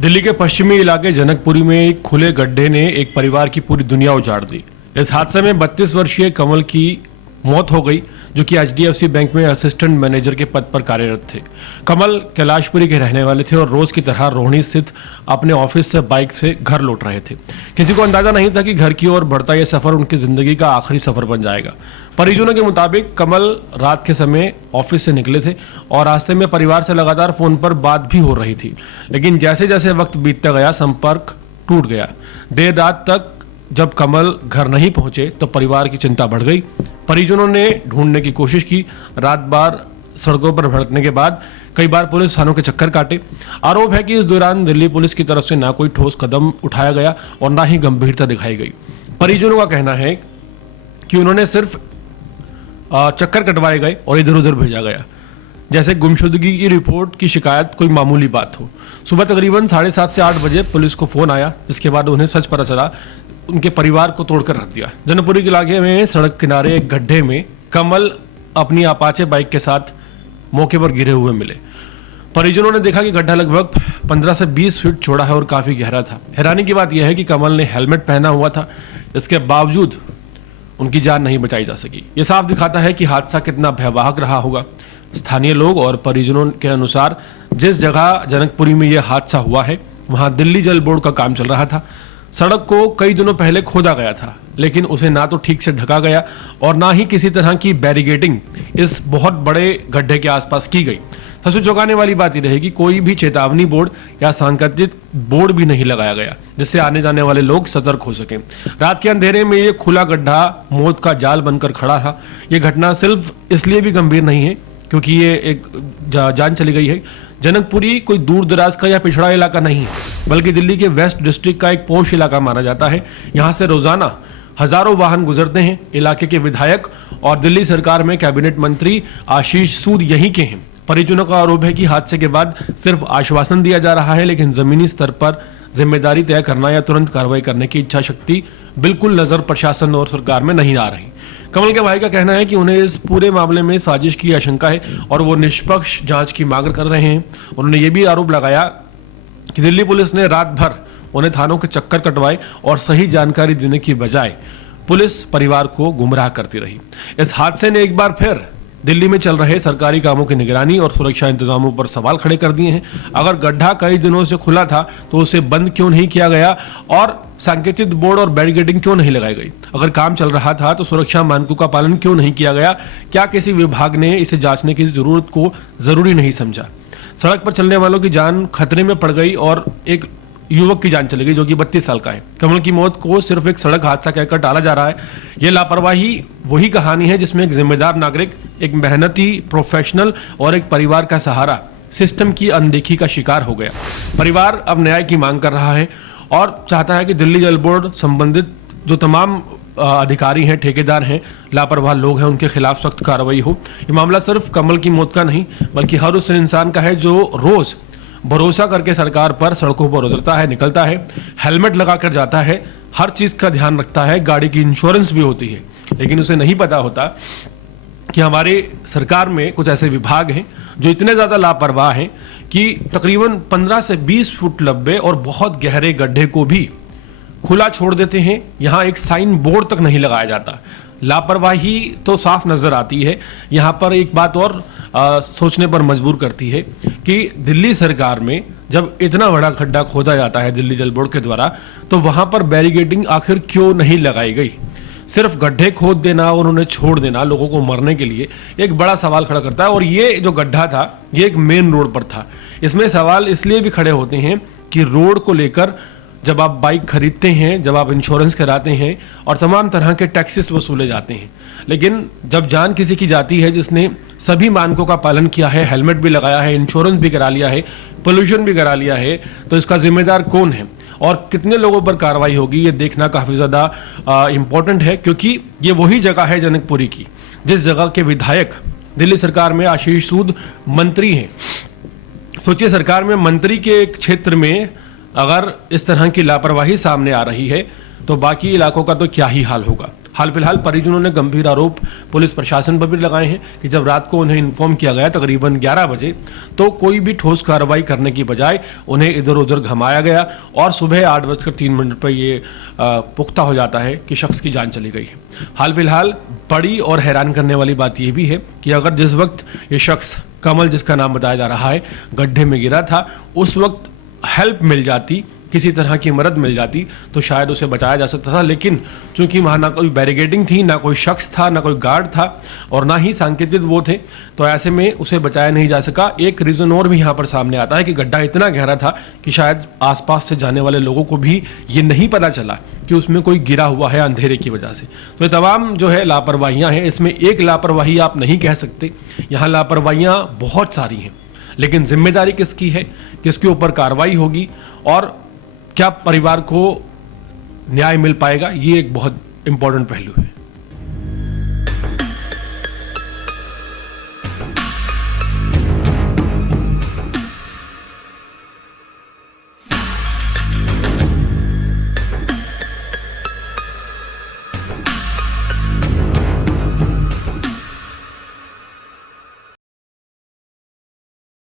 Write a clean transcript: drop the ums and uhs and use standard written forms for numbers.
दिल्ली के पश्चिमी इलाके जनकपुरी में एक खुले गड्ढे ने एक परिवार की पूरी दुनिया उजाड़ दी। इस हादसे में 32 वर्षीय कमल की मौत हो गई, जो कि HDFC बैंक में असिस्टेंट मैनेजर के पद पर कार्यरत थे। कमल कैलाशपुरी के रहने वाले थे और रोज की तरह रोहिणी स्थित अपने ऑफिस से बाइक से घर लौट रहे थे। किसी को अंदाजा नहीं था कि घर की ओर बढ़ता यह सफर उनकी जिंदगी का आखिरी सफर बन जाएगा। परिजनों के मुताबिक कमल रात के समय ऑफिस से निकले थे और रास्ते में परिवार से लगातार फोन पर बात भी हो रही थी, लेकिन जैसे जैसे वक्त बीतता गया संपर्क टूट गया। देर रात तक जब कमल घर नहीं पहुंचे तो परिवार की चिंता बढ़ गई। परिजनों ने ढूंढने की कोशिश की। रात भर सड़कों पर भटकने के बाद कई बार पुलिस थानों के चक्कर काटे। आरोप है कि इस दौरान दिल्ली पुलिस की तरफ से ना कोई ठोस कदम उठाया गया और ना ही गंभीरता दिखाई गई। परिजनों का कहना है कि उन्होंने सिर्फ चक्कर कटवाए गए और इधर उधर भेजा गया, जैसे गुमशुदगी की रिपोर्ट की शिकायत कोई मामूली बात हो। सुबह तकरीबन 7:30 से 8 बजे पुलिस को फोन आया, जिसके बाद उन्हें सच पता चला। उनके परिवार को तोड़कर रख दिया। जनकपुरी के इलाके में सड़क किनारे एक गड्ढे में कमल अपनी अपाचे बाइक के साथ मौके पर गिरे हुए मिले। परिजनों ने देखा कि गड्ढा लगभग 15 से 20 फीट चौड़ा है और काफी गहरा था। हैरानी की बात यह है कि कमल ने हेलमेट पहना हुआ था, इसके बावजूद उनकी जान नहीं बचाई जा सकी। ये साफ दिखाता है कि हादसा कितना भयावह रहा होगा। स्थानीय लोग और परिजनों के अनुसार जिस जगह जनकपुरी में यह हादसा हुआ है वहां दिल्ली जल बोर्ड का काम चल रहा था। सड़क को कई दिनों पहले खोदा गया था, लेकिन उसे ना तो ठीक से ढका गया और ना ही किसी तरह की बैरिकेडिंग इस बहुत बड़े गड्ढे के आसपास की गई। सबसे चौंकाने वाली बात यह रहेगी, कोई भी चेतावनी बोर्ड या सांकेतिक बोर्ड भी नहीं लगाया गया, जिससे आने जाने वाले लोग सतर्क हो सकें। रात के अंधेरे में ये खुला गड्ढा मौत का जाल बनकर खड़ा था। ये घटना सिर्फ इसलिए भी गंभीर नहीं है क्योंकि ये एक जान चली गई है। जनकपुरी कोई दूर दराज का या पिछड़ा इलाका नहीं है, बल्कि दिल्ली के वेस्ट डिस्ट्रिक्ट का एक पॉश इलाका माना जाता है। यहाँ से रोजाना हजारों वाहन गुजरते हैं। इलाके के विधायक और दिल्ली सरकार में कैबिनेट मंत्री आशीष सूद यहीं के हैं। परिजनों का आरोप है कि हादसे के बाद सिर्फ आश्वासन दिया जा रहा है, लेकिन जमीनी स्तर पर जिम्मेदारी तय करना या तुरंत कार्रवाई करने की इच्छा शक्ति बिल्कुल नजर प्रशासन और सरकार में नहीं आ रही। कमल के भाई का कहना है कि उन्हें इस पूरे मामले में साजिश की आशंका है और वो निष्पक्ष जांच की मांग कर रहे हैं। उन्होंने ये भी आरोप लगाया कि दिल्ली पुलिस ने रात भर उन्हें थानों के चक्कर कटवाए और सही जानकारी देने की बजाय पुलिस परिवार को गुमराह करती रही। इस हादसे ने एक बार फिर दिल्ली में चल रहे सरकारी कामों की निगरानी और सुरक्षा इंतजामों पर सवाल खड़े कर दिए हैं। अगर गड्ढा कई दिनों से खुला था तो उसे बंद क्यों नहीं किया गया और सांकेतिक बोर्ड और बैरिकेडिंग क्यों नहीं लगाई गई? अगर काम चल रहा था तो सुरक्षा मानकों का पालन क्यों नहीं किया गया? क्या किसी विभाग ने इसे जांचने की जरूरत को जरूरी नहीं समझा? सड़क पर चलने वालों की जान खतरे में पड़ गई और एक युवक की जान चली गई जो कि 32 साल का है। कमल की मौत को सिर्फ एक सड़क हादसा कहकर टाला जा रहा है। यह लापरवाही वही कहानी है जिसमें एक जिम्मेदार नागरिक, एक मेहनती प्रोफेशनल और एक परिवार का सहारा सिस्टम की अनदेखी का शिकार हो गया। परिवार अब न्याय की मांग कर रहा है और चाहता है कि दिल्ली जल बोर्ड संबंधित जो तमाम अधिकारी हैं, ठेकेदार हैं, लापरवाह लोग हैं, उनके खिलाफ सख्त कार्रवाई हो। ये मामला सिर्फ कमल की मौत का नहीं बल्कि हर उस इंसान का है जो रोज भरोसा करके सरकार पर सड़कों पर उतरता है, निकलता है, हेलमेट लगा कर जाता है, हर चीज का ध्यान रखता है, गाड़ी की इंश्योरेंस भी होती है, लेकिन उसे नहीं पता होता कि हमारे सरकार में कुछ ऐसे विभाग हैं जो इतने ज्यादा लापरवाह हैं कि तकरीबन 15 से 20 फुट लंबे और बहुत गहरे गड्ढे को भी खुला छोड़ देते हैं। यहाँ एक साइन बोर्ड तक नहीं लगाया जाता। लापरवाही तो साफ नजर आती है। यहाँ पर एक बात और सोचने पर मजबूर करती है कि दिल्ली सरकार में जब इतना बड़ा खड्डा खोदा जाता है दिल्ली जल बोर्ड के द्वारा, तो वहां पर बैरिकेडिंग आखिर क्यों नहीं लगाई गई? सिर्फ गड्ढे खोद देना और उन्हें छोड़ देना लोगों को मरने के लिए एक बड़ा सवाल खड़ा करता है। और ये जो गड्ढा था ये एक मेन रोड पर था। इसमें सवाल इसलिए भी खड़े होते हैं कि रोड को लेकर जब आप बाइक खरीदते हैं, जब आप इंश्योरेंस कराते हैं और तमाम तरह के टैक्सेस वसूले जाते हैं, लेकिन जब जान किसी की जाती है जिसने सभी मानकों का पालन किया है, हेलमेट भी लगाया है, इंश्योरेंस भी करा लिया है, पोल्यूशन भी करा लिया है, तो इसका जिम्मेदार कौन है और कितने लोगों पर कार्रवाई होगी ये देखना काफ़ी ज़्यादा इम्पोर्टेंट है। क्योंकि ये वही जगह है जनकपुरी की जिस जगह के विधायक दिल्ली सरकार में आशीष सूद मंत्री हैं सोचिए सरकार में मंत्री के क्षेत्र में अगर इस तरह की लापरवाही सामने आ रही है तो बाकी इलाकों का तो क्या ही हाल होगा। हाल फिलहाल परिजनों ने गंभीर आरोप पुलिस प्रशासन पर भी लगाए हैं कि जब रात को उन्हें इन्फॉर्म किया गया तकरीबन 11 बजे तो कोई भी ठोस कार्रवाई करने की बजाय उन्हें इधर उधर घुमाया गया और सुबह 8:03 पर ये पुख्ता हो जाता है कि शख्स की जान चली गई है। हाल फिलहाल बड़ी और हैरान करने वाली बात यह भी है कि अगर जिस वक्त ये शख्स कमल, जिसका नाम बताया जा रहा है, गड्ढे में गिरा था, उस वक्त हेल्प मिल जाती, किसी तरह की मदद मिल जाती तो शायद उसे बचाया जा सकता था। लेकिन चूंकि वहाँ ना कोई बैरिकेडिंग थी, ना कोई शख्स था, ना कोई गार्ड था और ना ही सांकेतिक वो थे, तो ऐसे में उसे बचाया नहीं जा सका। एक रीज़न और भी यहाँ पर सामने आता है कि गड्ढा इतना गहरा था कि शायद आसपास से जाने वाले लोगों को भी ये नहीं पता चला कि उसमें कोई गिरा हुआ है अंधेरे की वजह से। तो ये तमाम जो है लापरवाहियाँ हैं, इसमें एक लापरवाही आप नहीं कह सकते, यहाँ लापरवाहियाँ बहुत सारी हैं। लेकिन जिम्मेदारी किसकी है, किसके ऊपर कार्रवाई होगी और क्या परिवार को न्याय मिल पाएगा, ये एक बहुत इंपॉर्टेंट पहलू है।